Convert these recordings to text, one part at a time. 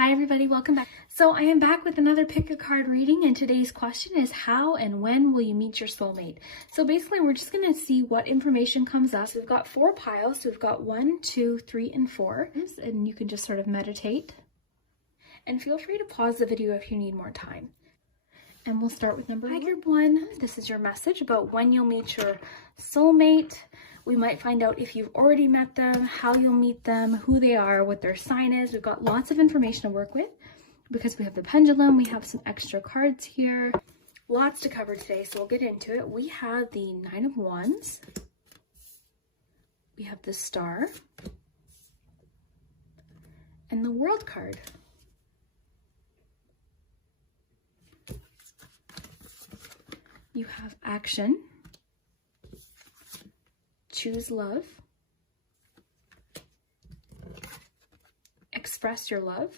Hi everybody, welcome back. So I am back with another pick a card reading, and today's question is how and when will you meet your soulmate? So basically we're just going to see what information comes up. So we've got 4 piles. So we've got 1, 2, 3, and 4, and you can just sort of meditate. And feel free to pause the video if you need more time. And we'll start with number 1. Group 1, this is your message about when you'll meet your soulmate. We might find out if you've already met them, how you'll meet them, who they are, what their sign is. We've got lots of information to work with because we have the pendulum, we have some extra cards here. Lots to cover today, so we'll get into it. We have the 9 of Wands. We have the Star. And the World card. You have action. Choose love. Express your love.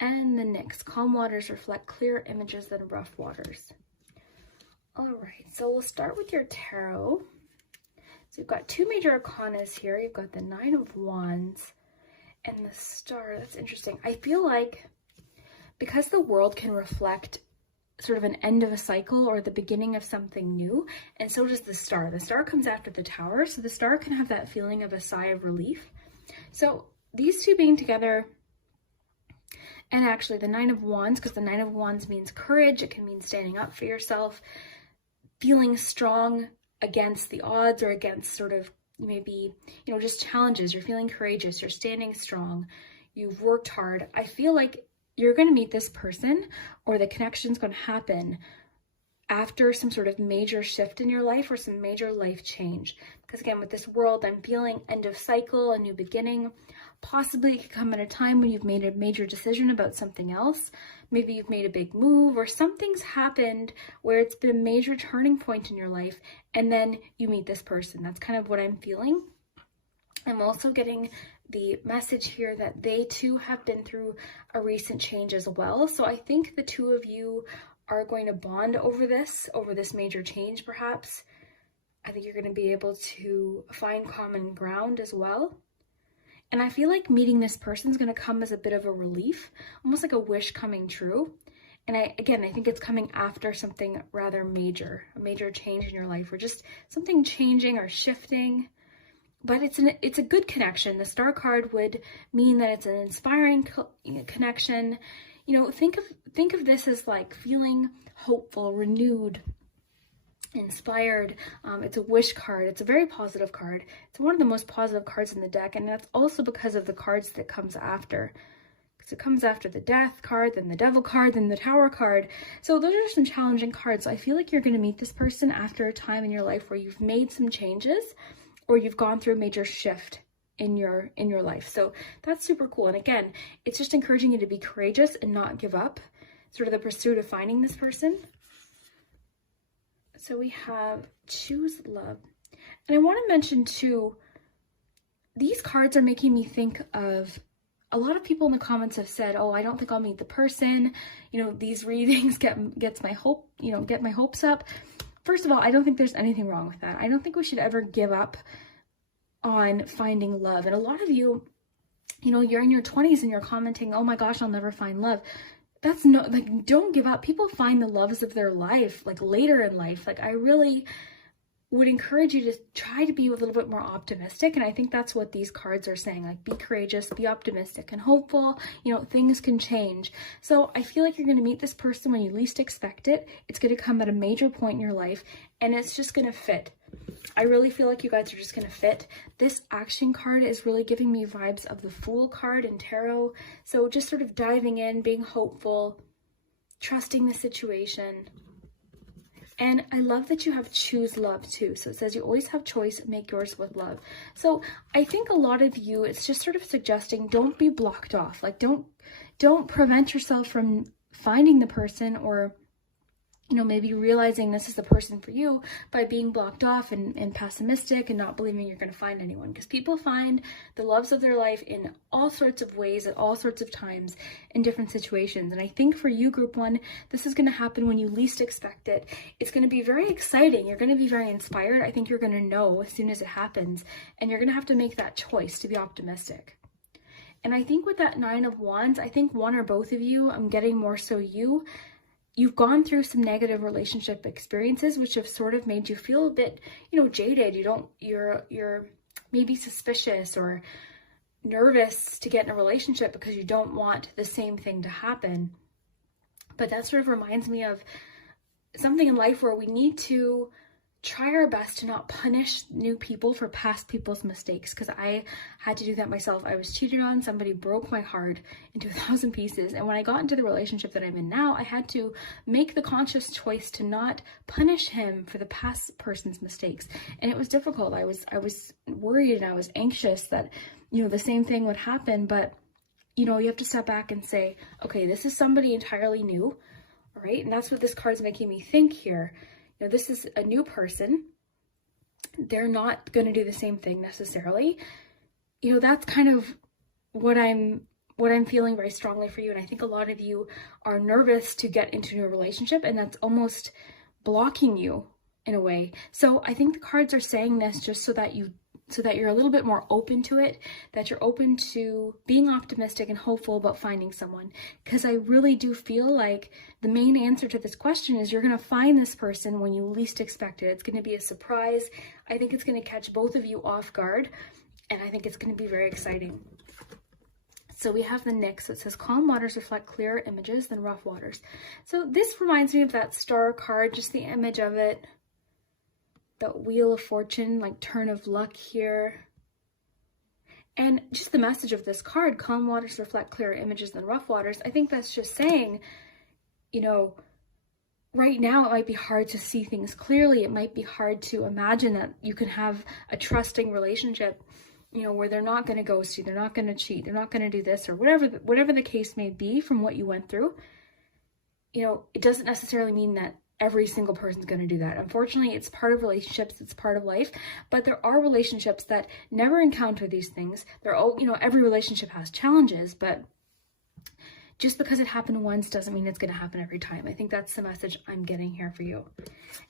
And the next, calm waters reflect clearer images than rough waters. All right, so we'll start with your tarot. So you've got 2 major arcanas here. You've got the 9 of Wands and the Star. That's interesting. I feel like because the world can reflect sort of an end of a cycle or the beginning of something new, and so does the Star. The Star comes after the Tower, so the Star can have that feeling of a sigh of relief. So these two being together, and actually the 9 of Wands, because the 9 of Wands means courage, it can mean standing up for yourself, feeling strong against the odds or against sort of maybe, just challenges. You're feeling courageous, you're standing strong, you've worked hard. I feel like you're going to meet this person, or the connection's going to happen after some sort of major shift in your life or some major life change. Because again, with this world, I'm feeling end of cycle, a new beginning. Possibly it could come at a time when you've made a major decision about something else. Maybe you've made a big move or something's happened where it's been a major turning point in your life, and then you meet this person. That's kind of what I'm feeling. I'm also getting the message here that they too have been through a recent change as well. So I think the two of you are going to bond over this major change perhaps. I think you're going to be able to find common ground as well. And I feel like meeting this person is going to come as a bit of a relief, almost like a wish coming true. And I think it's coming after something rather major, a major change in your life, or just something changing or shifting. But it's a good connection. The Star card would mean that it's an inspiring connection. Think of this as like feeling hopeful, renewed, inspired. It's a wish card. It's a very positive card. It's one of the most positive cards in the deck, and that's also because of the cards that comes after. Because it comes after the Death card, then the Devil card, then the Tower card. So those are some challenging cards. So I feel like you're going to meet this person after a time in your life where you've made some changes, or you've gone through a major shift in your life. So that's super cool. And again, it's just encouraging you to be courageous and not give up, sort of the pursuit of finding this person. So we have choose love. And I want to mention too, these cards are making me think of a lot of people in the comments have said, oh, I don't think I'll meet the person. These readings get my hopes up. First of all, I don't think there's anything wrong with that. I don't think we should ever give up on finding love. And a lot of you, you're in your 20s and you're commenting, oh my gosh, I'll never find love. That's don't give up. People find the loves of their life, later in life. I really would encourage you to try to be a little bit more optimistic. And I think that's what these cards are saying, be courageous, be optimistic and hopeful. Things can change. So I feel like you're going to meet this person when you least expect it. It's going to come at a major point in your life, and it's just going to fit. I really feel like you guys are just going to fit. This action card is really giving me vibes of the Fool card in tarot. So just sort of diving in, being hopeful, trusting the situation. And I love that you have choose love too. So it says you always have choice, make yours with love. So I think a lot of you, it's just sort of suggesting don't be blocked off. Don't prevent yourself from finding the person, or maybe realizing this is the person for you by being blocked off and pessimistic and not believing you're going to find anyone. Because people find the loves of their life in all sorts of ways at all sorts of times in different situations. And I think for you, Group 1, this is going to happen when you least expect it. It's going to be very exciting. You're going to be very inspired. I think you're going to know as soon as it happens, and you're going to have to make that choice to be optimistic. And I think with that Nine of Wands, I think one or both of you, I'm getting more so you've gone through some negative relationship experiences, which have sort of made you feel a bit, jaded. You're maybe suspicious or nervous to get in a relationship because you don't want the same thing to happen. But that sort of reminds me of something in life where we need to try our best to not punish new people for past people's mistakes, because I had to do that myself. I was cheated on, somebody broke my heart into 1,000 pieces, and when I got into the relationship that I'm in now, I had to make the conscious choice to not punish him for the past person's mistakes. And it was difficult. I was worried and I was anxious that the same thing would happen, but you have to step back and say, okay, this is somebody entirely new, all right? And that's what this card's making me think here. This is a new person. They're not going to do the same thing necessarily. That's kind of what I'm feeling very strongly for you. And I think a lot of you are nervous to get into a new relationship, and that's almost blocking you in a way. So I think the cards are saying this just so that you're a little bit more open to it, that you're open to being optimistic and hopeful about finding someone. Because I really do feel like the main answer to this question is you're going to find this person when you least expect it. It's going to be a surprise. I think it's going to catch both of you off guard, and I think it's going to be very exciting. So we have the Nyx that says, calm waters reflect clearer images than rough waters. So this reminds me of that star card, just the image of it. The Wheel of Fortune, like turn of luck here. And just the message of this card, calm waters reflect clearer images than rough waters. I think that's just saying, right now it might be hard to see things clearly. It might be hard to imagine that you can have a trusting relationship, where they're not going to ghost you, they're not going to cheat, they're not going to do this, or whatever the case may be from what you went through. It doesn't necessarily mean that every single person's going to do that. Unfortunately, it's part of relationships, it's part of life, but there are relationships that never encounter these things. Every relationship has challenges, but just because it happened once doesn't mean it's going to happen every time. I think that's the message I'm getting here for you.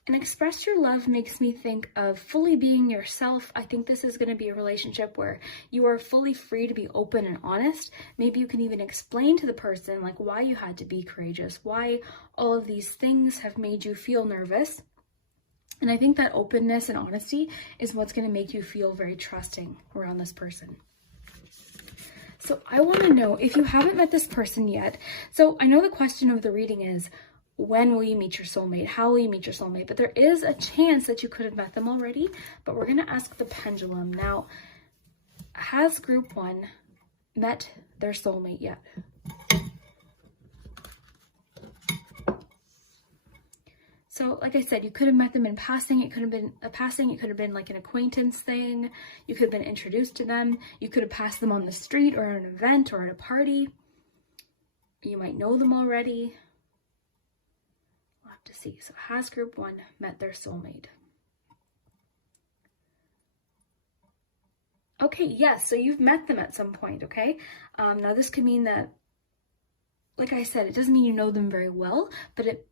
And express your love makes me think of fully being yourself. I think this is going to be a relationship where you are fully free to be open and honest. Maybe you can even explain to the person like why you had to be courageous, why all of these things have made you feel nervous. And I think that openness and honesty is what's going to make you feel very trusting around this person. So I want to know if you haven't met this person yet. So I know the question of the reading is, when will you meet your soulmate? How will you meet your soulmate? But there is a chance that you could have met them already, but we're going to ask the pendulum. Now, has group 1 met their soulmate yet? So like I said, you could have met them in passing. It could have been a passing. It could have been like an acquaintance thing. You could have been introduced to them. You could have passed them on the street or at an event or at a party. You might know them already. We'll have to see. So has group 1 met their soulmate? Okay, yes. So you've met them at some point, okay? Now this could mean that, like I said, it doesn't mean you know them very well, but it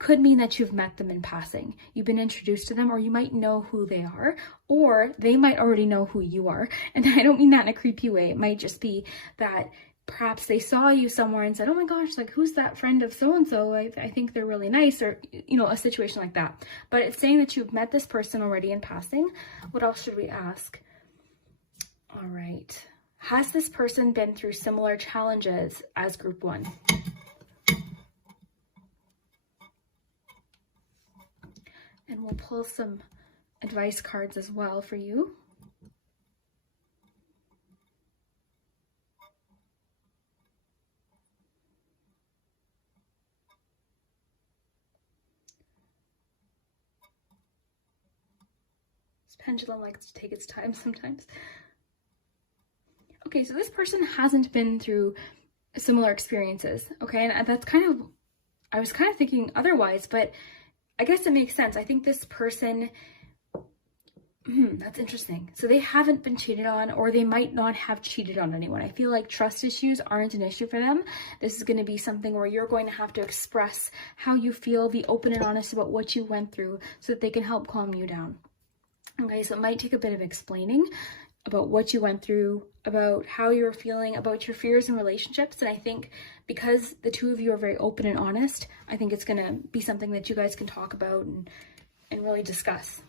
could mean that you've met them in passing. You've been introduced to them, or you might know who they are, or they might already know who you are. And I don't mean that in a creepy way. It might just be that perhaps they saw you somewhere and said, oh my gosh, like who's that friend of so-and-so? I think they're really nice, or, a situation like that. But it's saying that you've met this person already in passing. What else should we ask? All right. Has this person been through similar challenges as group 1? And we'll pull some advice cards as well for you. This pendulum likes to take its time sometimes. Okay, so this person hasn't been through similar experiences, okay? And that's I was kind of thinking otherwise, but I guess it makes sense. I think this person, that's interesting. So they haven't been cheated on, or they might not have cheated on anyone. I feel like trust issues aren't an issue for them. This is going to be something where you're going to have to express how you feel, be open and honest about what you went through so that they can help calm you down. Okay, so it might take a bit of explaining. about what you went through, about how you were feeling, about your fears and relationships. And I think because the two of you are very open and honest, I think it's going to be something that you guys can talk about and really discuss.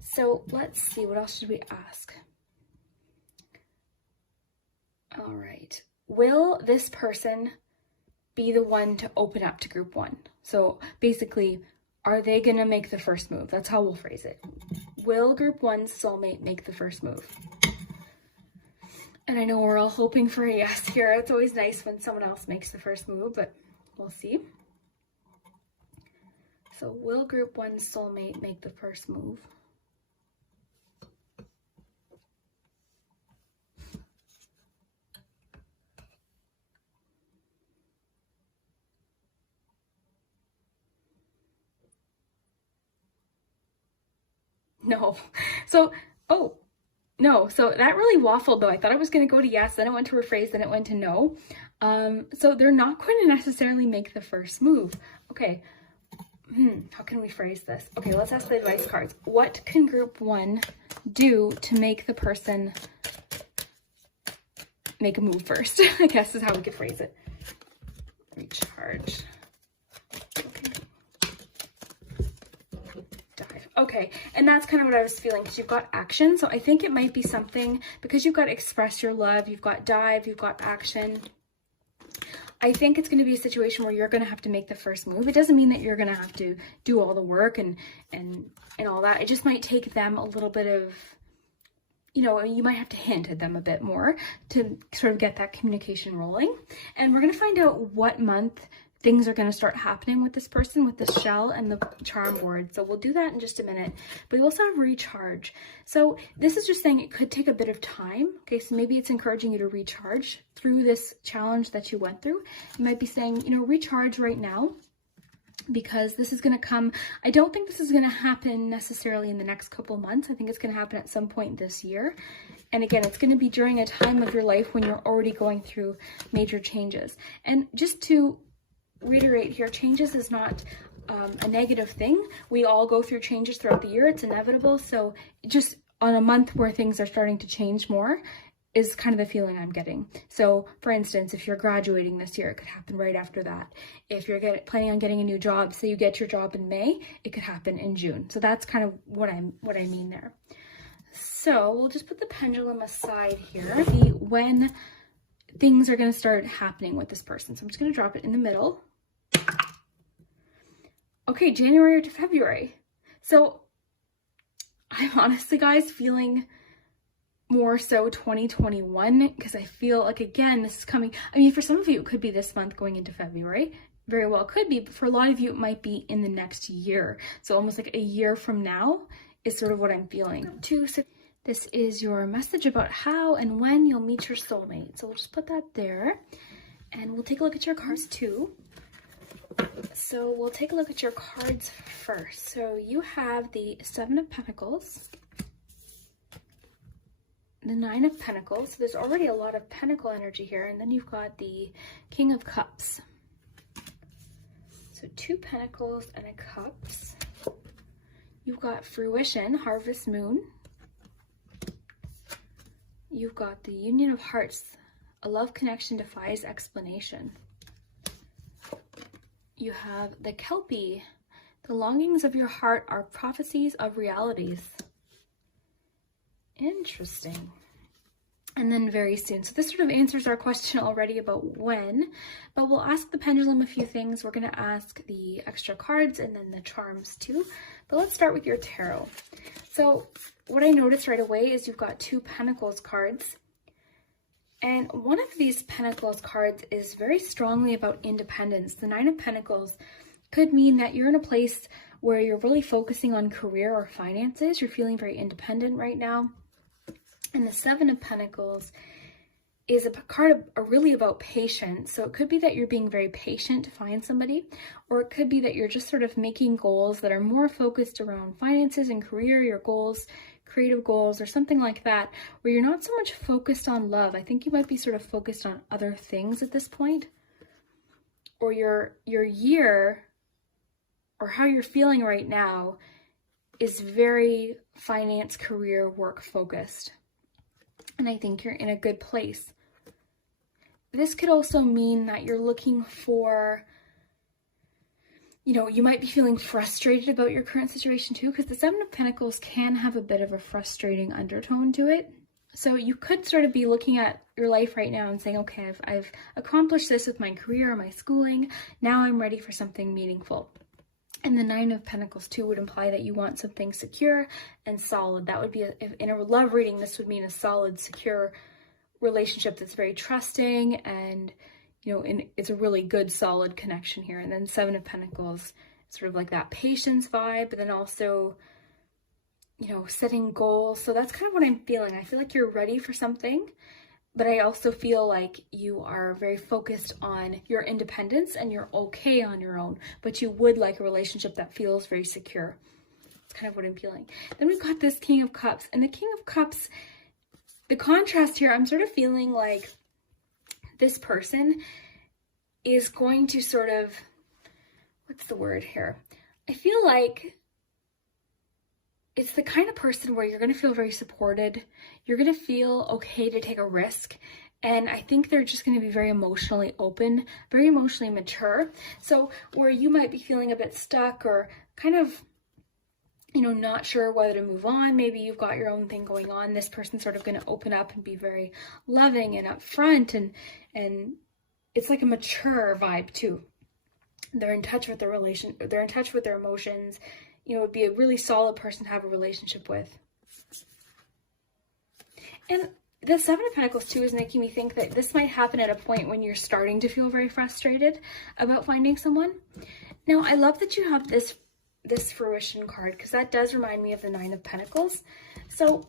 So let's see, what else should we ask? All right. Will this person be the one to open up to group one? So basically, are they going to make the first move? That's how we'll phrase it. Will group one's soulmate make the first move? And I know we're all hoping for a yes here. It's always nice when someone else makes the first move, but we'll see. So will group one's soulmate make the first move? No. So, oh, no. So that really waffled though. I thought I was going to go to yes, then it went to rephrase, then it went to no. So they're not going to necessarily make the first move. Okay. How can we phrase this? Okay, let's ask the advice cards. What can group one do to make the person make a move first? I guess is how we could phrase it. Recharge. Okay, and that's kind of what I was feeling, because you've got action. So I think it might be something, because you've got express your love, you've got dive, you've got action. I think it's going to be a situation where you're going to have to make the first move. It doesn't mean that you're going to have to do all the work and all that. It just might take them a little bit of, you know, you might have to hint at them a bit more to sort of get that communication rolling. And we're going to find out what month things are going to start happening with this person, with the shell and the charm board. So we'll do that in just a minute. But we also have recharge. So this is just saying it could take a bit of time. Okay, so maybe it's encouraging you to recharge through this challenge that you went through. You might be saying, you know, recharge right now, because this is going to come. I don't think this is going to happen necessarily in the next couple months. I think it's going to happen at some point this year. And again, it's going to be during a time of your life when you're already going through major changes. And just to reiterate here, changes is not a negative thing. We all go through changes throughout the year. It's inevitable. So just on a month where things are starting to change more is kind of the feeling I'm getting. So for instance, if you're graduating this year, it could happen right after that. If you're planning on getting a new job, say you get your job in May, it could happen in June. So that's kind of what I mean there. So we'll just put the pendulum aside here. See when things are going to start happening with this person. So I'm just going to drop it in the middle. Okay, January to February. So I'm honestly, guys, feeling more so 2021, because I feel like, again, this is coming. I mean, for some of you, it could be this month going into February. Very well could be, but for a lot of you, it might be in the next year. So almost like a year from now is sort of what I'm feeling. This is your message about how and when you'll meet your soulmate. So we'll just put that there, and we'll take a look at your cards too. So we'll take a look at your cards first. So you have the Seven of Pentacles, the Nine of Pentacles. So there's already a lot of pentacle energy here. And then you've got the King of Cups. So 2 Pentacles and a Cups. You've got Fruition, Harvest Moon. You've got the Union of Hearts, a love connection defies explanation. You have the Kelpie, the longings of your heart are prophecies of realities. Interesting. And then very soon. So this sort of answers our question already about when, but we'll ask the pendulum a few things. We're going to ask the extra cards and then the charms too. But let's start with your tarot. So what I noticed right away is you've got 2 Pentacles cards. And one of these Pentacles cards is very strongly about independence. The Nine of Pentacles could mean that you're in a place where you're really focusing on career or finances. You're feeling very independent right now. And the Seven of Pentacles is a card really about patience. So it could be that you're being very patient to find somebody, or it could be that you're just sort of making goals that are more focused around finances and career, your goals, creative goals, or something like that, where you're not so much focused on love. I think you might be sort of focused on other things at this point, or your year, or how you're feeling right now is very finance, career, work focused. and I think you're in a good place. This could also mean that you're looking for, you might be feeling frustrated about your current situation too, because the Seven of Pentacles can have a bit of a frustrating undertone to it. So you could sort of be looking at your life right now and saying, okay, I've accomplished this with my career or my schooling. Now I'm ready for something meaningful. And the Nine of Pentacles too would imply that you want something secure and solid. That would be, in a love reading, this would mean a solid, secure relationship that's very trusting, and it's a really good solid connection here. And then Seven of Pentacles, sort of like that patience vibe, but then also setting goals. So that's kind of what I'm feeling. I feel like you're ready for something, but I also feel like you are very focused on your independence and you're okay on your own, but you would like a relationship that feels very secure. That's kind of what I'm feeling. Then we've got this King of Cups, and the King of Cups, the contrast here, I'm sort of feeling like this person is going to sort of, what's the word here? I feel like it's the kind of person where you're going to feel very supported. You're going to feel okay to take a risk. And I think they're just going to be very emotionally open, very emotionally mature. So where you might be feeling a bit stuck or kind of, not sure whether to move on, maybe you've got your own thing going on, this person's sort of going to open up and be very loving and upfront, and it's like a mature vibe too. They're in touch with their they're in touch with their emotions. It would be a really solid person to have a relationship with. And the Seven of Pentacles too is making me think that this might happen at a point when you're starting to feel very frustrated about finding someone. Now, I love that you have this fruition card, because that does remind me of the Nine of Pentacles. So,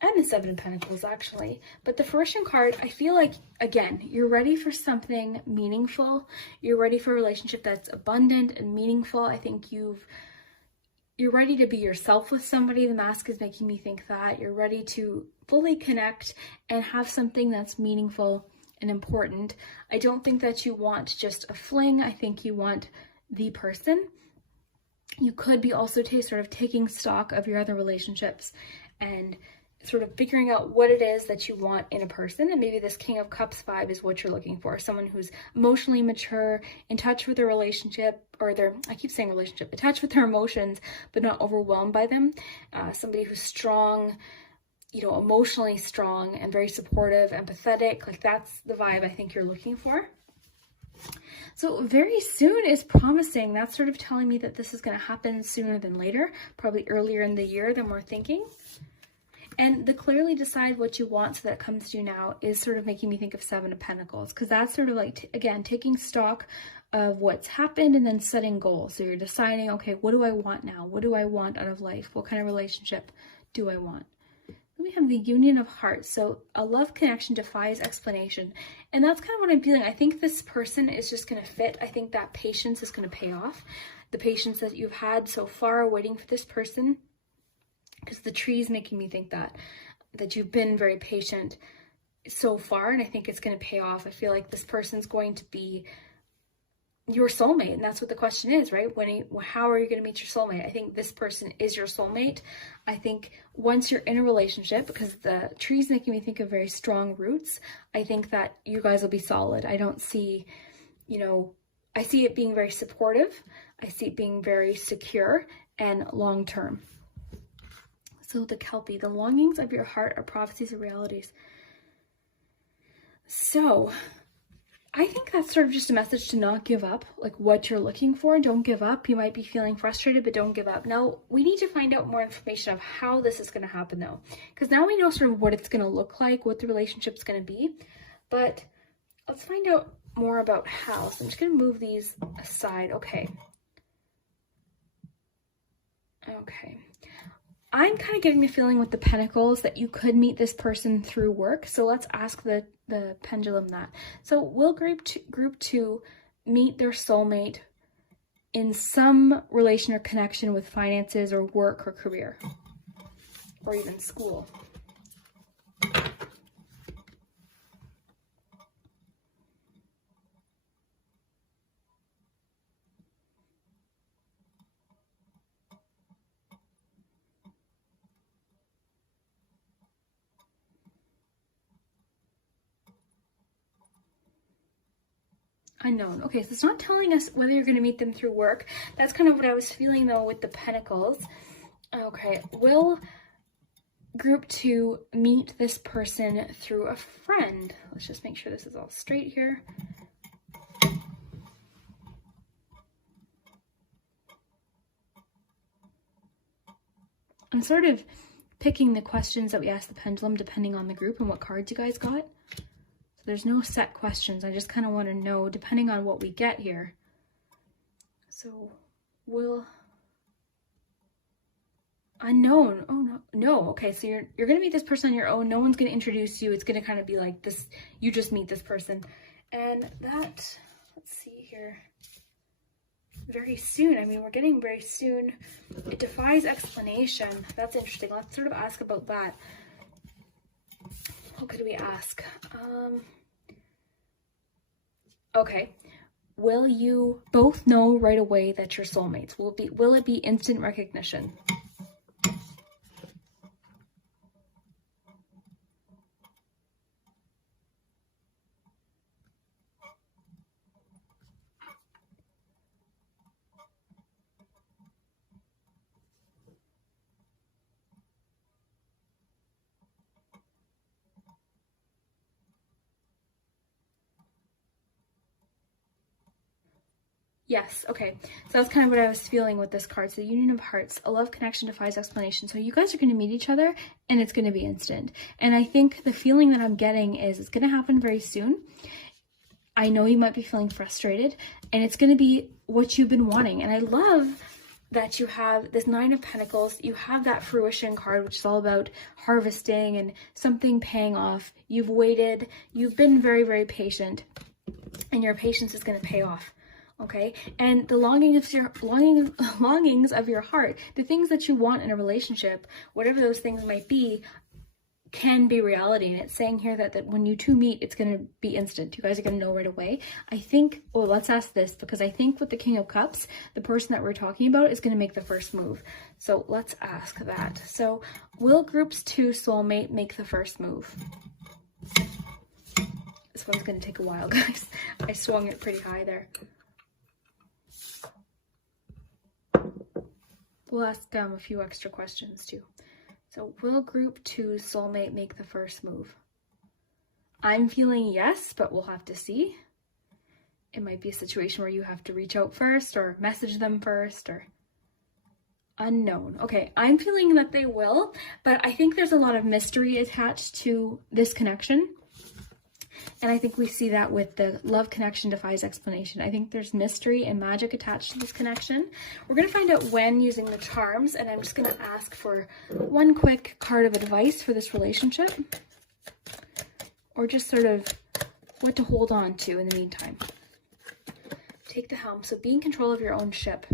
and the Seven of Pentacles actually. But the fruition card, I feel like, again, you're ready for something meaningful. You're ready for a relationship that's abundant and meaningful. I think you're ready to be yourself with somebody. The mask is making me think that. You're ready to fully connect and have something that's meaningful and important. I don't think that you want just a fling. I think you want the person. You could be also sort of taking stock of your other relationships and sort of figuring out what it is that you want in a person. And maybe this King of Cups vibe is what you're looking for. Someone who's emotionally mature, in touch with their relationship, or I keep saying relationship, in touch with their emotions, but not overwhelmed by them. Somebody who's strong, emotionally strong and very supportive, empathetic. Like, that's the vibe I think you're looking for. So very soon is promising. That's sort of telling me that this is going to happen sooner than later, probably earlier in the year than we're thinking. And the clearly decide what you want so that it comes to you now is sort of making me think of Seven of Pentacles, because that's sort of like, again, taking stock of what's happened and then setting goals. So you're deciding, okay, what do I want now? What do I want out of life? What kind of relationship do I want? Then we have the Union of Hearts. So a love connection defies explanation. And that's kind of what I'm feeling. I think this person is just going to fit. I think that patience is going to pay off. The patience that you've had so far waiting for this person, because the tree is making me think that you've been very patient so far, and I think it's going to pay off. I feel like this person's going to be your soulmate, and that's what the question is, right? How are you going to meet your soulmate? I think this person is your soulmate. I think once you're in a relationship, because the tree's making me think of very strong roots, I think that you guys will be solid. I don't see, I see it being very supportive. I see it being very secure and long-term. So the Kelpie, the longings of your heart are prophecies of realities. So I think that's sort of just a message to not give up, like what you're looking for. Don't give up. You might be feeling frustrated, but don't give up. Now, we need to find out more information of how this is going to happen though, because now we know sort of what it's going to look like, what the relationship's going to be, but let's find out more about how. So I'm just going to move these aside. Okay. I'm kind of getting the feeling with the Pentacles that you could meet this person through work. So let's ask the pendulum that. So will group two meet their soulmate in some relation or connection with finances or work or career or even school? Unknown. Okay, so it's not telling us whether you're going to meet them through work. That's kind of what I was feeling though with the Pentacles. Okay, will group 2 meet this person through a friend? Let's just make sure this is all straight here. I'm sort of picking the questions that we asked the pendulum depending on the group and what cards you guys got. So there's no set questions. I just kind of want to know depending on what we get here. So will unknown. Oh no. Okay, so you're going to meet this person on your own. No one's going to introduce you. It's going to kind of be like this, you just meet this person. And that, let's see here. Very soon. I mean, we're getting very soon. It defies explanation. That's interesting. Let's sort of ask about that. What could we ask? Okay. Will you both know right away that you're soulmates? Will it be instant recognition? Yes, okay. So that's kind of what I was feeling with this card. So Union of Hearts, a love connection defies explanation. So you guys are going to meet each other and it's going to be instant. And I think the feeling that I'm getting is it's going to happen very soon. I know you might be feeling frustrated and it's going to be what you've been wanting. And I love that you have this 9 of Pentacles. You have that fruition card, which is all about harvesting and something paying off. You've waited, you've been very, very patient, and your patience is going to pay off. Okay, and the longings of your heart, the things that you want in a relationship, whatever those things might be, can be reality. And it's saying here that when you two meet, it's going to be instant. You guys are going to know right away. I think, well, let's ask this, because I think with the King of Cups, the person that we're talking about is going to make the first move. So let's ask that. So will groups 2 soulmate make the first move? This one's going to take a while, guys. I swung it pretty high there. We'll ask a few extra questions too. So will group 2 soulmate make the first move? I'm feeling yes, but we'll have to see. It might be a situation where you have to reach out first or message them first, or unknown. Okay, I'm feeling that they will, but I think there's a lot of mystery attached to this connection. And I think we see that with the love connection defies explanation. I think there's mystery and magic attached to this connection. We're going to find out when using the charms, and I'm just going to ask for one quick card of advice for this relationship, or just sort of what to hold on to in the meantime. Take the helm. So be in control of your own ship.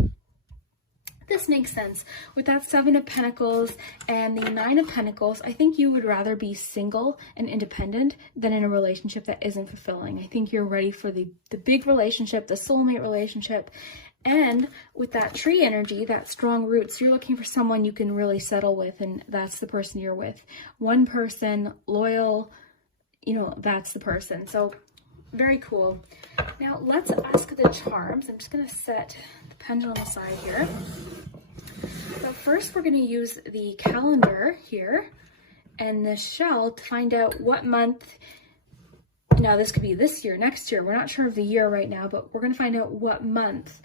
This makes sense. With that 7 of Pentacles and the 9 of Pentacles, I think you would rather be single and independent than in a relationship that isn't fulfilling. I think you're ready for the big relationship, the soulmate relationship. And with that tree energy, that strong roots, you're looking for someone you can really settle with, and that's the person you're with. One person, loyal, you know, that's the person. So very cool. Now let's ask the charms. I'm just going to set the pendulum aside here. But first we're going to use the calendar here and the shell to find out what month. Now this could be this year, next year. We're not sure of the year right now, but we're going to find out what month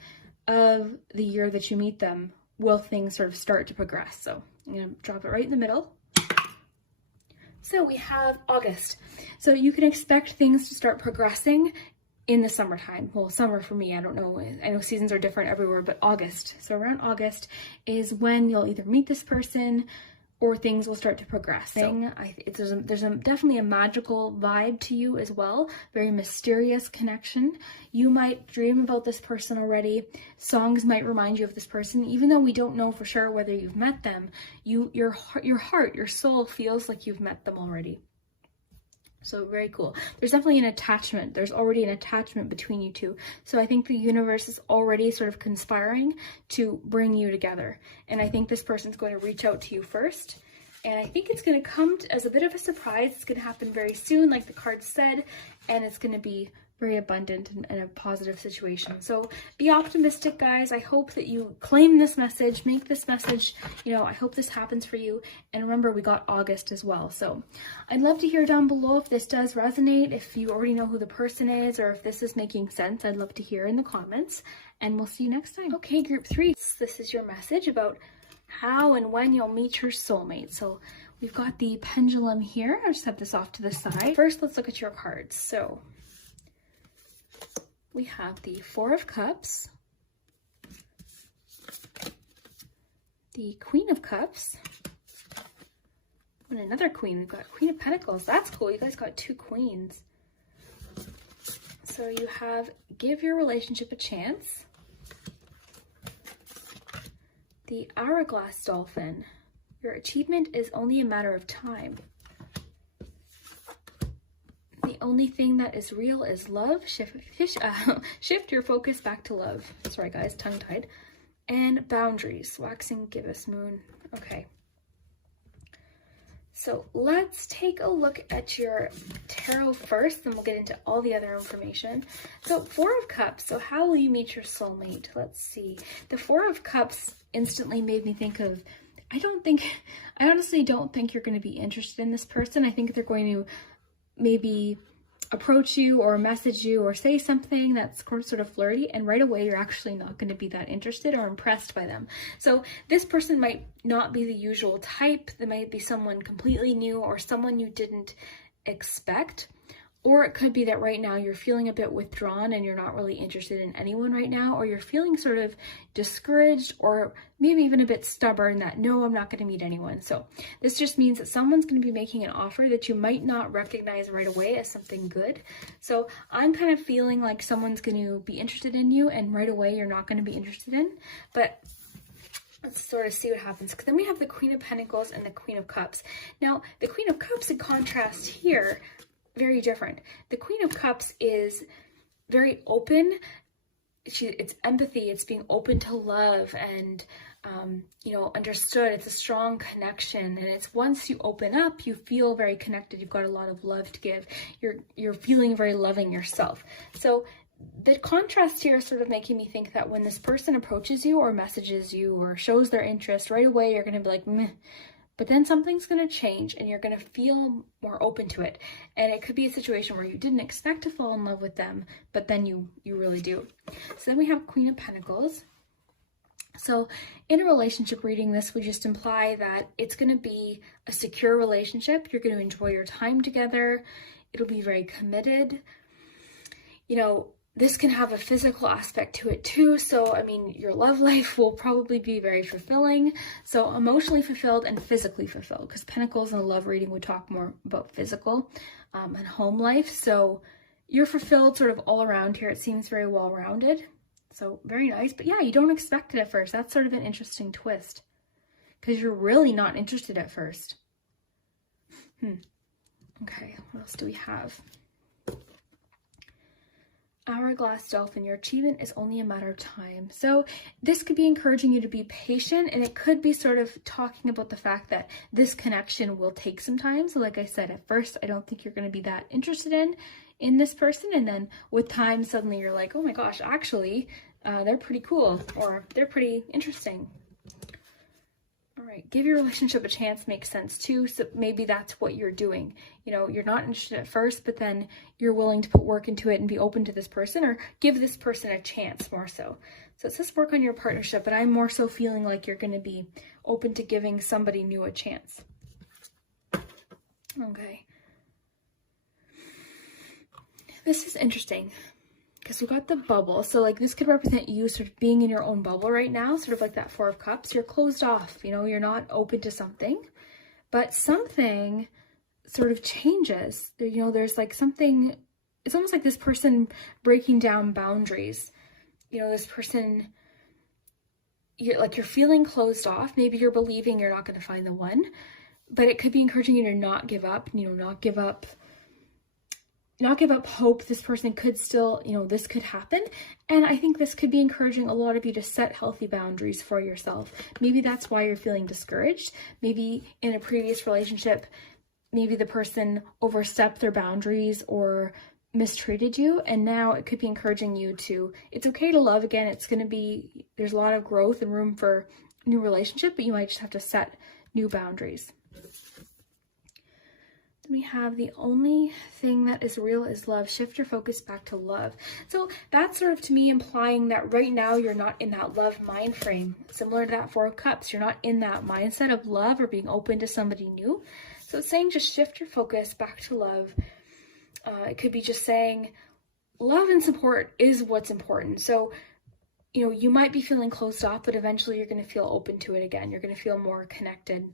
of the year that you meet them will things sort of start to progress. So I'm going to drop it right in the middle. So we have August. So you can expect things to start progressing in the summertime. Well, summer for me, I don't know. I know seasons are different everywhere, but August. So around August is when you'll either meet this person or things will start to progress. So there's definitely a magical vibe to you as well. Very mysterious connection. You might dream about this person already. Songs might remind you of this person, even though we don't know for sure whether you've met them. Your heart, your soul feels like you've met them already. So very cool. There's definitely an attachment. There's already an attachment between you two. So I think the universe is already sort of conspiring to bring you together. And I think this person's going to reach out to you first And I think it's going to come as a bit of a surprise. It's going to happen very soon, like the card said, and it's going to be very abundant and a positive situation. So be optimistic, guys. I hope that you claim this message, make this message, I hope this happens for you. And remember, we got August as well. So I'd love to hear down below if this does resonate, if you already know who the person is, or if this is making sense. I'd love to hear in the comments, and we'll see you next time. Okay, group 3, this is your message about how and when you'll meet your soulmate. So we've got the pendulum here. I'll just have this off to the side. First, let's look at your cards. So we have the 4 of Cups, the Queen of Cups, and another Queen. We've got Queen of Pentacles. That's cool. You guys got 2 queens. So you have give your relationship a chance, the Hourglass Dolphin. Your achievement is only a matter of time. The only thing that is real is love. Shift your focus back to love. Sorry guys, tongue-tied. And boundaries. Waxing gibbous moon. Okay. So let's take a look at your tarot first, then we'll get into all the other information. So 4 of Cups. So how will you meet your soulmate? Let's see. The 4 of Cups instantly made me think of, I honestly don't think you're going to be interested in this person. I think they're going to maybe approach you or message you or say something that's sort of flirty, and right away you're actually not going to be that interested or impressed by them. So this person might not be the usual type. They might be someone completely new or someone you didn't expect. Or it could be that right now you're feeling a bit withdrawn and you're not really interested in anyone right now, or you're feeling sort of discouraged or maybe even a bit stubborn that, no, I'm not going to meet anyone. So this just means that someone's going to be making an offer that you might not recognize right away as something good. So I'm kind of feeling like someone's going to be interested in you and right away you're not going to be interested in. But let's sort of see what happens. Because then we have the Queen of Pentacles and the Queen of Cups. Now, the Queen of Cups in contrast here, very different. The Queen of Cups is very open. It's empathy. It's being open to love and, understood. It's a strong connection. And it's once you open up, you feel very connected. You've got a lot of love to give. You're feeling very loving yourself. So the contrast here is sort of making me think that when this person approaches you or messages you or shows their interest, right away you're going to be like, meh. But then something's going to change and you're going to feel more open to it. And it could be a situation where you didn't expect to fall in love with them, but then you really do. So then we have Queen of Pentacles. So in a relationship reading, this would just imply that it's going to be a secure relationship. You're going to enjoy your time together. It'll be very committed. This can have a physical aspect to it too. So, your love life will probably be very fulfilling. So emotionally fulfilled and physically fulfilled, because Pentacles in a love reading would talk more about physical and home life. So you're fulfilled sort of all around here. It seems very well-rounded. So very nice. But yeah, you don't expect it at first. That's sort of an interesting twist, because you're really not interested at first. Okay, what else do we have? Hourglass Dolphin, your achievement is only a matter of time. So this could be encouraging you to be patient, and it could be sort of talking about the fact that this connection will take some time. So like I said, at first, I don't think you're going to be that interested in this person. And then with time, suddenly you're like, oh my gosh, actually, they're pretty cool, or they're pretty interesting. All right, give your relationship a chance makes sense too. So maybe that's what you're doing. You're not interested at first, but then you're willing to put work into it and be open to this person, or give this person a chance more so. So it says work on your partnership, but I'm more so feeling like you're going to be open to giving somebody new a chance. Okay. This is interesting, because we got the bubble. So like this could represent you sort of being in your own bubble right now, sort of like that 4 of Cups. You're closed off, you're not open to something, but something sort of changes. There's like something, it's almost like this person breaking down boundaries. This person, you're feeling closed off. Maybe you're believing you're not going to find the one, but it could be encouraging you to not give up, not give up not give up hope. This person could still, this could happen. And I think this could be encouraging a lot of you to set healthy boundaries for yourself. Maybe that's why you're feeling discouraged. Maybe in a previous relationship, maybe the person overstepped their boundaries or mistreated you, and now it could be encouraging you to, it's okay to love again. It's going to be, there's a lot of growth and room for new relationship, but you might just have to set new boundaries. Then we have the only thing that is real is love. Shift your focus back to love. So that's sort of, to me, implying that right now you're not in that love mind frame. Similar to that Four of Cups, you're not in that mindset of love or being open to somebody new. So it's saying just shift your focus back to love. It could be just saying love and support is what's important. So, you might be feeling closed off, but eventually you're going to feel open to it again. You're going to feel more connected.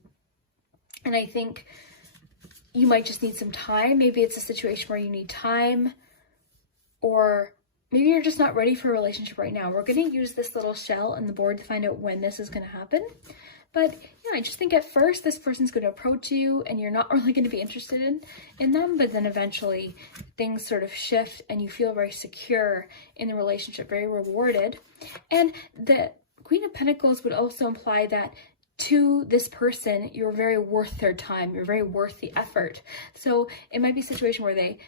And I think you might just need some time. Maybe it's a situation where you need time, or maybe you're just not ready for a relationship right now. We're going to use this little shell on the board to find out when this is going to happen. But yeah, I just think at first this person's going to approach you and you're not really going to be interested in them, but then eventually things sort of shift and you feel very secure in the relationship, very rewarded. And the Queen of Pentacles would also imply that to this person, you're very worth their time. You're very worth the effort. So it might be a situation where they,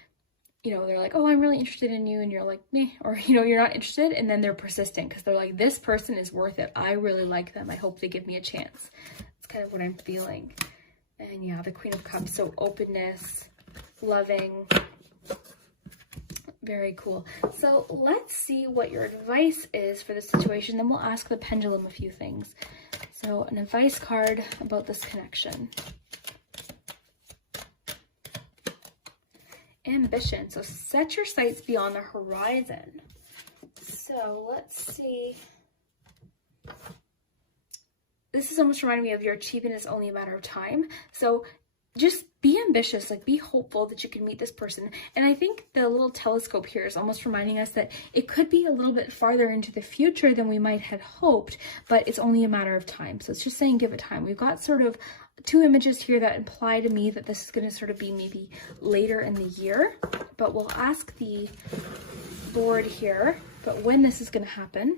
they're like, oh, I'm really interested in you. And you're like, meh, or, you're not interested. And then they're persistent because they're like, this person is worth it. I really like them. I hope they give me a chance. That's kind of what I'm feeling. And yeah, the Queen of Cups. So openness, loving, very cool. So let's see what your advice is for this situation. Then we'll ask the pendulum a few things. So an advice card about this connection. Ambition. So set your sights beyond the horizon. So let's see. This is almost reminding me of your achievement is only a matter of time. So just be ambitious, like be hopeful that you can meet this person. And I think the little telescope here is almost reminding us that it could be a little bit farther into the future than we might have hoped, but it's only a matter of time. So it's just saying give it time. We've got sort of two images here that imply to me that this is going to sort of be maybe later in the year, but we'll ask the board here, but when this is going to happen.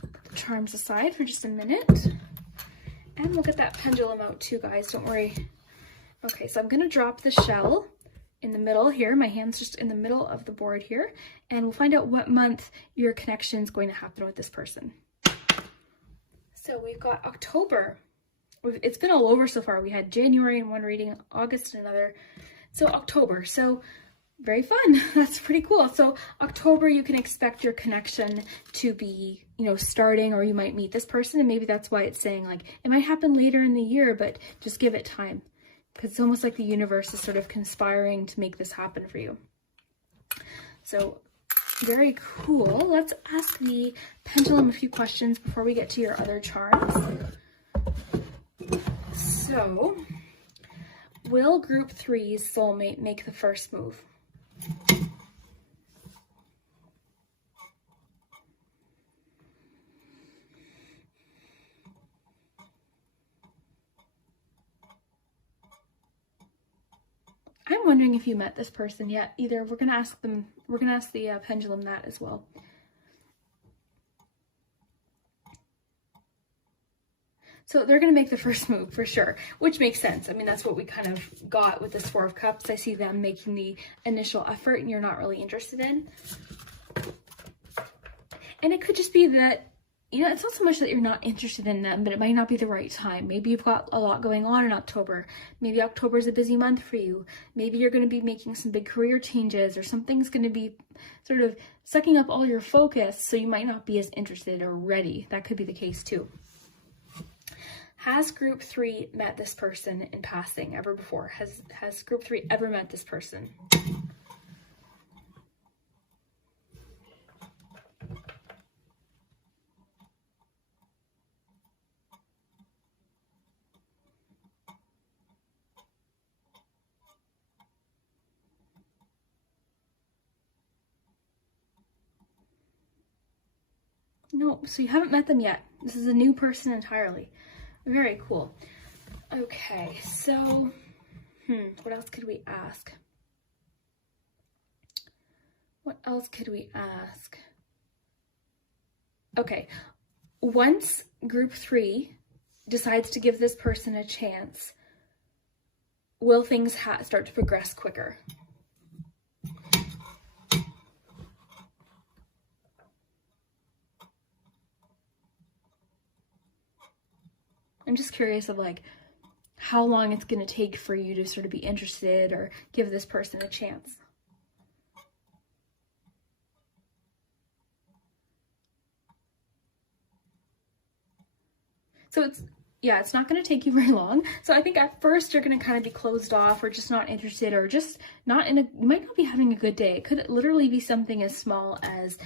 Put the charms aside for just a minute. And we'll get that pendulum out too, guys. Don't worry. Okay, so I'm going to drop the shell in the middle here. My hand's just in the middle of the board here. And we'll find out what month your connection is going to happen with this person. So we've got October. It's been all over so far. We had January in one reading, August in another. So October. So very fun. That's pretty cool. So October, you can expect your connection to be, starting, or you might meet this person. And maybe that's why it's saying like, it might happen later in the year, but just give it time. Because it's almost like the universe is sort of conspiring to make this happen for you. So very cool. Let's ask the pendulum a few questions before we get to your other charms. So, will group 3's soulmate make the first move? I'm wondering if you met this person yet. Either we're gonna ask the pendulum that as well. So they're going to make the first move for sure, which makes sense. I mean, that's what we kind of got with this Four of Cups. I see them making the initial effort and you're not really interested in. And it could just be that, it's not so much that you're not interested in them, but it might not be the right time. Maybe you've got a lot going on in October. Maybe October is a busy month for you. Maybe you're going to be making some big career changes, or something's going to be sort of sucking up all your focus, so you might not be as interested or ready. That could be the case too. Has group 3 met this person in passing ever before? Has group 3 ever met this person? No, so you haven't met them yet. This is a new person entirely. Very cool. Okay, so, what else could we ask? else could we ask? Okay, once group 3 decides to give this person a chance, will things start to progress quicker? I'm just curious of like how long it's going to take for you to sort of be interested or give this person a chance. So it's not going to take you very long. So I think at first you're going to kind of be closed off or just not interested or just not you might not be having a good day. It could literally be something as small as,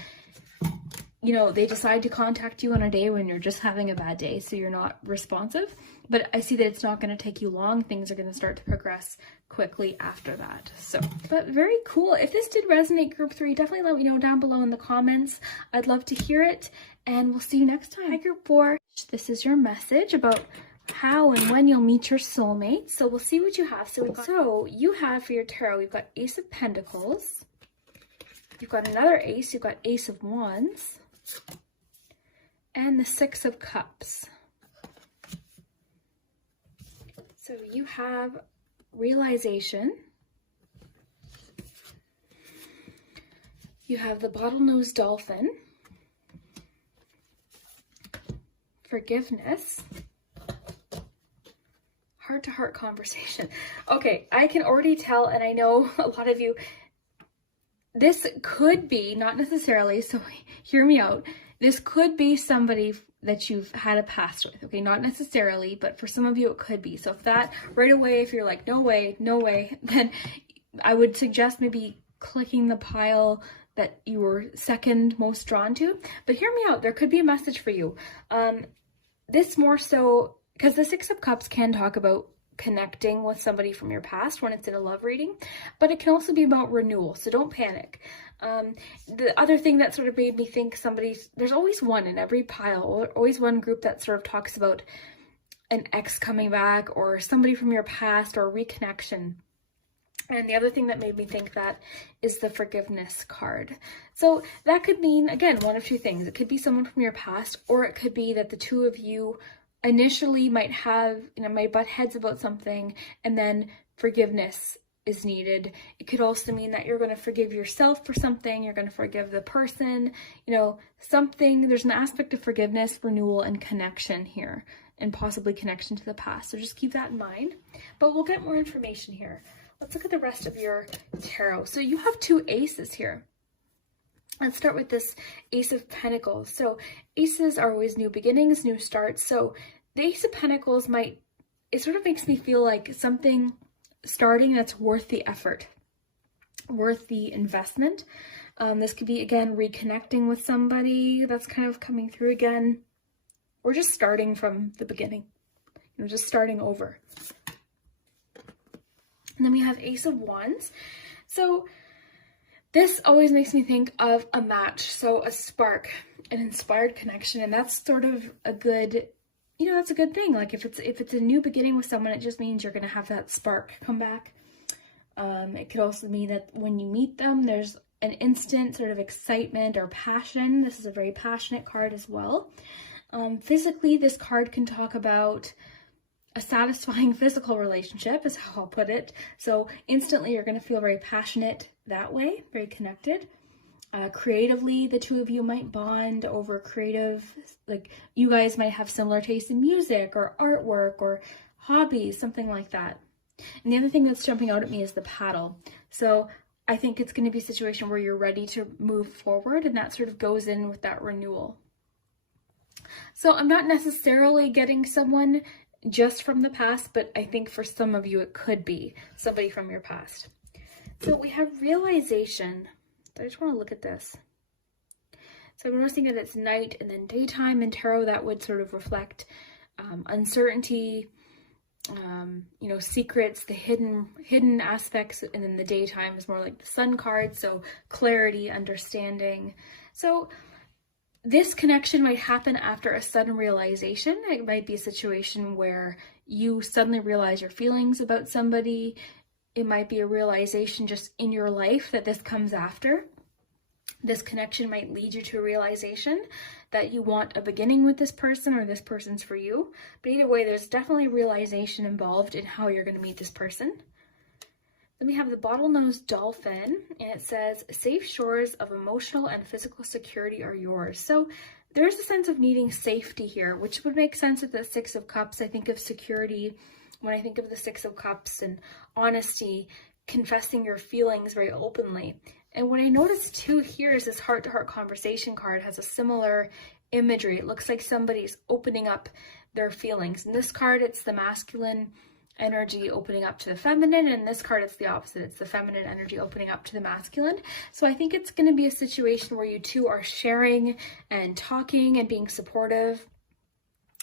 you know, they decide to contact you on a day when you're just having a bad day, so you're not responsive. But I see that it's not going to take you long. Things are going to start to progress quickly after that. So, but very cool. If this did resonate, group 3, definitely let me know down below in the comments. I'd love to hear it, and we'll see you next time. Hi, group 4. This is your message about how and when you'll meet your soulmate. So we'll see what you have. So you have for your tarot, we've got Ace of Pentacles. You've got another ace. You've got Ace of Wands. And the Six of Cups. So you have realization. You have the bottlenose dolphin. Forgiveness. Heart-to-heart conversation. Okay, I can already tell, and I know a lot of you, this could be, not necessarily, so hear me out, this could be somebody that you've had a past with, okay? Not necessarily, but for some of you it could be. So if that, right away, if you're like, no way, then I would suggest maybe clicking the pile that you were second most drawn to. But hear me out, there could be a message for you. This more so, because the Six of Cups can talk about connecting with somebody from your past when it's in a love reading, but it can also be about renewal, so don't panic. The other thing that sort of made me think there's always one in every pile, or always one group that sort of talks about an ex coming back or somebody from your past or reconnection. And the other thing that made me think that is the forgiveness card. So that could mean, again, one of two things. It could be someone from your past, or it could be that the two of you initially might butt heads about something, and then forgiveness is needed. It could also mean that you're going to forgive yourself for something, you're going to forgive the person, something. There's an aspect of forgiveness, renewal, and connection here, and possibly connection to the past. So just keep that in mind. But we'll get more information here. Let's look at the rest of your tarot. So you have 2 aces here. Let's start with this Ace of Pentacles. So aces are always new beginnings, new starts. So the Ace of Pentacles it sort of makes me feel like something starting that's worth the effort, worth the investment. This could be, again, reconnecting with somebody that's kind of coming through again, or just starting from the beginning, just starting over. And then we have Ace of Wands. So this always makes me think of a match, so a spark, an inspired connection, and that's sort of a good, that's a good thing. Like if it's a new beginning with someone, it just means you're going to have that spark come back. It could also mean that when you meet them, there's an instant sort of excitement or passion. This is a very passionate card as well. Physically, this card can talk about a satisfying physical relationship, is how I'll put it. So instantly you're going to feel very passionate that way, very connected. Creatively, the two of you might bond over creative, like you guys might have similar tastes in music or artwork or hobbies, something like that. And the other thing that's jumping out at me is the paddle. So I think it's going to be a situation where you're ready to move forward, and that sort of goes in with that renewal. So I'm not necessarily getting someone just from the past, but I think for some of you it could be somebody from your past. So we have realization. I just want to look at this. So I'm noticing that it's night and then daytime. In tarot, that would sort of reflect uncertainty, secrets, the hidden aspects, and then the daytime is more like the sun card, so clarity, understanding. So this connection might happen after a sudden realization. It might be a situation where you suddenly realize your feelings about somebody. It might be a realization just in your life that this comes after. This connection might lead you to a realization that you want a beginning with this person or this person's for you. But either way, there's definitely realization involved in how you're going to meet this person. Then we have the bottlenose dolphin, and it says, safe shores of emotional and physical security are yours. So there's a sense of needing safety here, which would make sense with the Six of Cups. I think of security when I think of the Six of Cups and honesty, confessing your feelings very openly. And what I noticed too here is this heart-to-heart conversation card has a similar imagery. It looks like somebody's opening up their feelings. In this card, it's the masculine energy opening up to the feminine, and in this card, it's the opposite. It's the feminine energy opening up to the masculine. So I think it's going to be a situation where you two are sharing and talking and being supportive,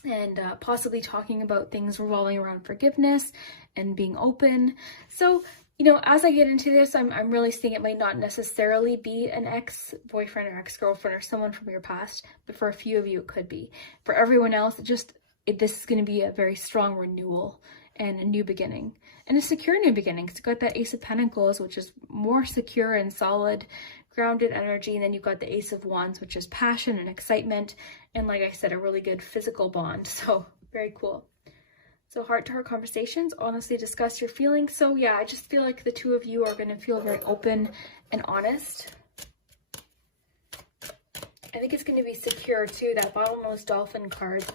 and possibly talking about things revolving around forgiveness and being open. So, you know, as I get into this, I'm really seeing it might not necessarily be an ex-boyfriend or ex-girlfriend or someone from your past, but for a few of you, it could be. For everyone else, this is going to be a very strong renewal and a new beginning. And a secure new beginning. So you've got that Ace of Pentacles, which is more secure and solid, grounded energy. And then you've got the Ace of Wands, which is passion and excitement. And like I said, a really good physical bond. So very cool. So heart-to-heart conversations, honestly discuss your feelings. So yeah, I just feel like the two of you are going to feel very open and honest. I think it's going to be secure too. That bottlenose dolphin card,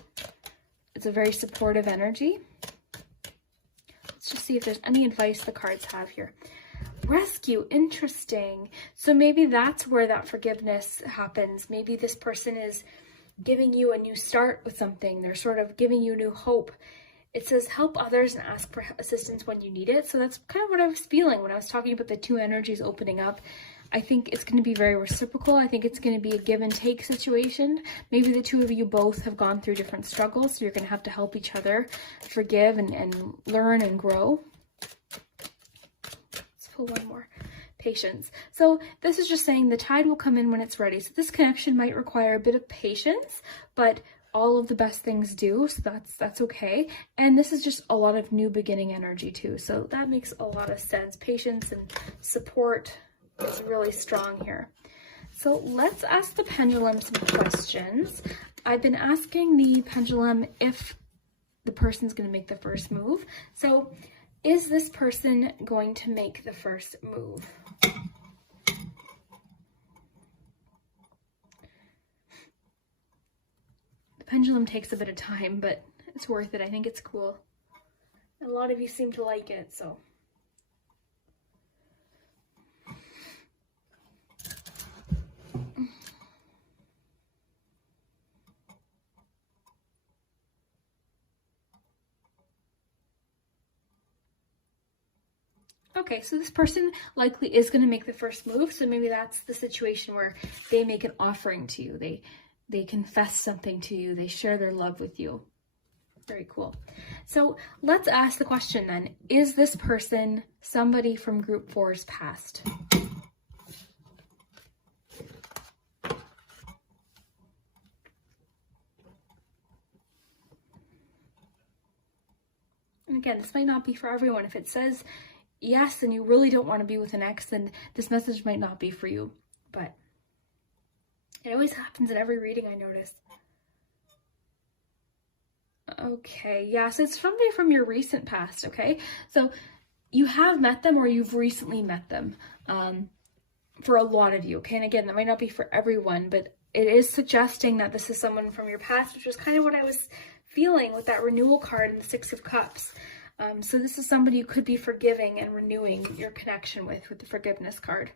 it's a very supportive energy. Let's just see if there's any advice the cards have here. Rescue, interesting. So maybe that's where that forgiveness happens. Maybe this person is giving you a new start with something. They're sort of giving you new hope. It says help others and ask for assistance when you need it. So that's kind of what I was feeling when I was talking about the two energies opening up. I think it's going to be very reciprocal. I think it's going to be a give and take situation. Maybe the two of you both have gone through different struggles, so you're going to have to help each other forgive and learn and grow. Let's pull one more. Patience. So this is just saying the tide will come in when it's ready. So this connection might require a bit of patience, but all of the best things do, so that's okay. And this is just a lot of new beginning energy too, so that makes a lot of sense. Patience and support is really strong here. So let's ask the pendulum some questions. I've been asking the pendulum if the person's going to make the first move. So is this person going to make the first move? Pendulum takes a bit of time, but it's worth it. I think it's cool. A lot of you seem to like it, so. Okay, so this person likely is going to make the first move, so maybe that's the situation where they make an offering to you. They confess something to you. They share their love with you. Very cool. So let's ask the question then. Is this person somebody from Group 4's past? And again, this might not be for everyone. If it says yes and you really don't want to be with an ex, then this message might not be for you. But it always happens in every reading, I notice. Okay, yeah, so it's somebody from your recent past, okay? So you have met them or you've recently met them for a lot of you, okay? And again, that might not be for everyone, but it is suggesting that this is someone from your past, which was kind of what I was feeling with that renewal card in the Six of Cups. So this is somebody you could be forgiving and renewing your connection with the forgiveness card.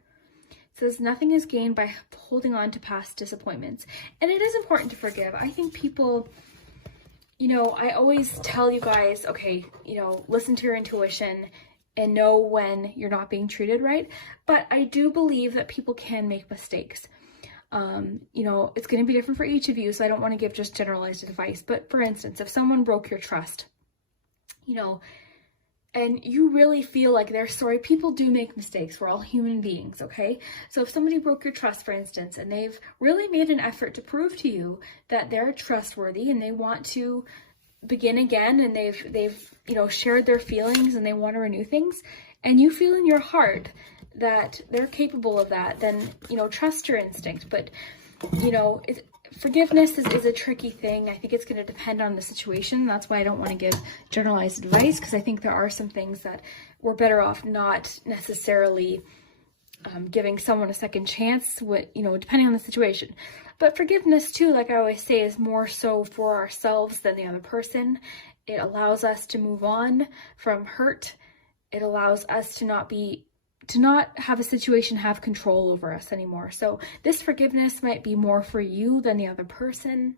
It says nothing is gained by holding on to past disappointments. And it is important to forgive. I think people, you know, I always tell you guys, okay, you know, listen to your intuition and know when you're not being treated right. But I do believe that people can make mistakes. You know, it's going to be different for each of you, so I don't want to give just generalized advice. But for instance, if someone broke your trust, you know, and you really feel like they're sorry, people do make mistakes. We're all human beings, okay? So if somebody broke your trust, for instance, and they've really made an effort to prove to you that they're trustworthy and they want to begin again, and they've you know, shared their feelings and they want to renew things, and you feel in your heart that they're capable of that, then, you know, trust your instinct. But, you know, forgiveness is a tricky thing. I think it's going to depend on the situation. That's why I don't want to give generalized advice, because I think there are some things that we're better off not necessarily giving someone a second chance, you know, depending on the situation. But forgiveness too, like I always say, is more so for ourselves than the other person. It allows us to move on from hurt. It allows us to not have a situation have control over us anymore. So this forgiveness might be more for you than the other person.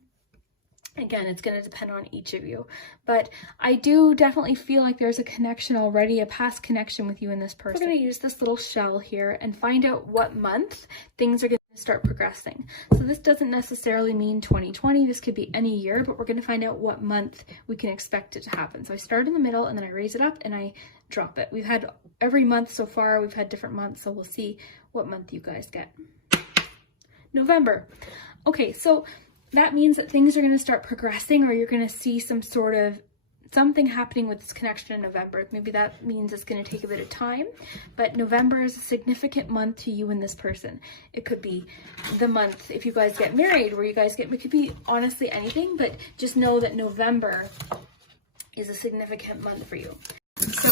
Again, it's going to depend on each of you. But I do definitely feel like there's a connection already, a past connection with you and this person. We're going to use this little shell here and find out what month things are going to start progressing. So this doesn't necessarily mean 2020. This could be any year, but we're going to find out what month we can expect it to happen. So I start in the middle and then I raise it up and I drop it. We've had every month so far. We've had different months, so we'll see what month you guys get. November. Okay, so that means that things are going to start progressing, or you're going to see something happening with this connection in November. Maybe that means it's going to take a bit of time, but November is a significant month to you and this person. It could be the month if you guys get married, where it could be honestly anything, but just know that November is a significant month for you. So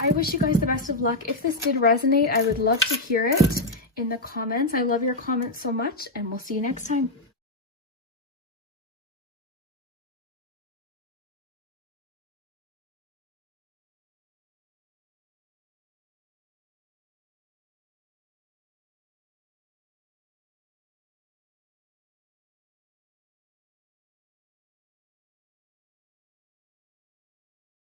I wish you guys the best of luck. If this did resonate, I would love to hear it in the comments. I love your comments so much, and we'll see you next time.